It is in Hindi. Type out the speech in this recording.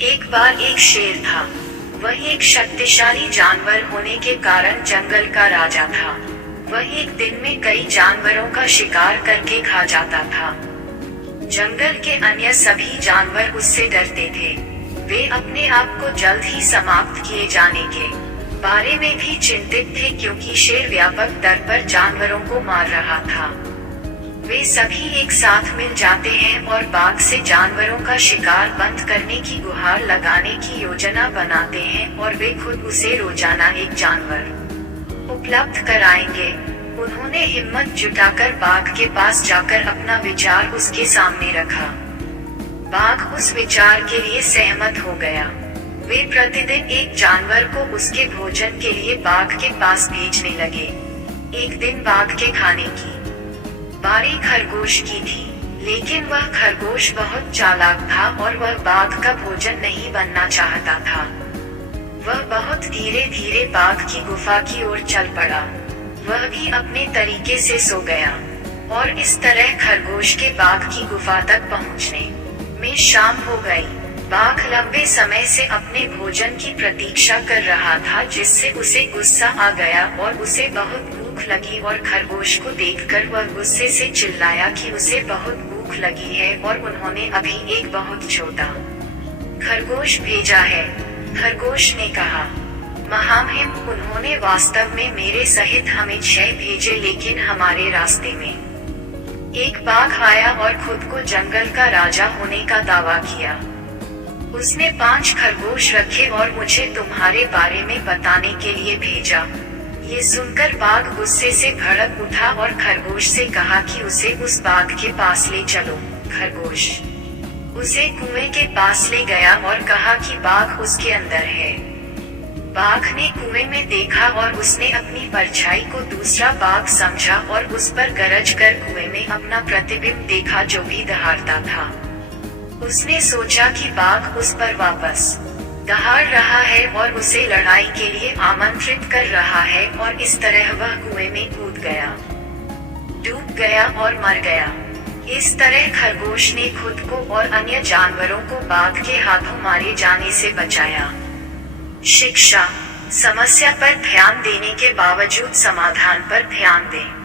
एक बार एक शेर था। वह एक शक्तिशाली जानवर होने के कारण जंगल का राजा था। वह एक दिन में कई जानवरों का शिकार करके खा जाता था। जंगल के अन्य सभी जानवर उससे डरते थे। वे अपने आप को जल्द ही समाप्त किए जाने के बारे में भी चिंतित थे, क्योंकि शेर व्यापक दर पर जानवरों को मार रहा था। वे सभी एक साथ मिल जाते हैं और बाघ से जानवरों का शिकार बंद करने की गुहार लगाने की योजना बनाते हैं, और वे खुद उसे रोजाना एक जानवर उपलब्ध कराएंगे। उन्होंने हिम्मत जुटाकर बाघ के पास जाकर अपना विचार उसके सामने रखा। बाघ उस विचार के लिए सहमत हो गया। वे प्रतिदिन एक जानवर को उसके भोजन के लिए बाघ के पास भेजने लगे। एक दिन बाघ के खाने की बारी खरगोश की थी, लेकिन वह खरगोश बहुत चालाक था और वह बाघ का भोजन नहीं बनना चाहता था। वह बहुत धीरे धीरे बाघ की गुफा की ओर चल पड़ा। वह भी अपने तरीके से सो गया, और इस तरह खरगोश के बाघ की गुफा तक पहुंचने में शाम हो गई। बाघ लंबे समय से अपने भोजन की प्रतीक्षा कर रहा था, जिससे उसे गुस्सा आ गया और उसे बहुत भूख लगी, और खरगोश को देखकर वह गुस्से से चिल्लाया कि उसे बहुत भूख लगी है और उन्होंने अभी एक बहुत छोटा खरगोश भेजा है। खरगोश ने कहा, महामहिम, उन्होंने वास्तव में मेरे सहित हमें 6 भेजे, लेकिन हमारे रास्ते में एक बाघ आया और खुद को जंगल का राजा होने का दावा किया। उसने 5 खरगोश रखे और मुझे तुम्हारे बारे में बताने के लिए भेजा। ये सुनकर बाघ गुस्से से भड़क उठा और खरगोश से कहा कि उसे उस बाघ के पास ले चलो। खरगोश उसे कुएं के पास ले गया और कहा कि बाघ उसके अंदर है। बाघ ने कुएं में देखा और उसने अपनी परछाई को दूसरा बाघ समझा और उस पर गरज कर कुएं में अपना प्रतिबिंब देखा, जो भी दहाड़ता था। उसने सोचा कि बाघ उस पर वापस दहाड़ रहा है और उसे लड़ाई के लिए आमंत्रित कर रहा है, और इस तरह वह कुएं में कूद गया, डूब गया और मर गया। इस तरह खरगोश ने खुद को और अन्य जानवरों को बाघ के हाथों मारे जाने से बचाया। शिक्षा: समस्या पर ध्यान देने के बावजूद समाधान पर ध्यान दें।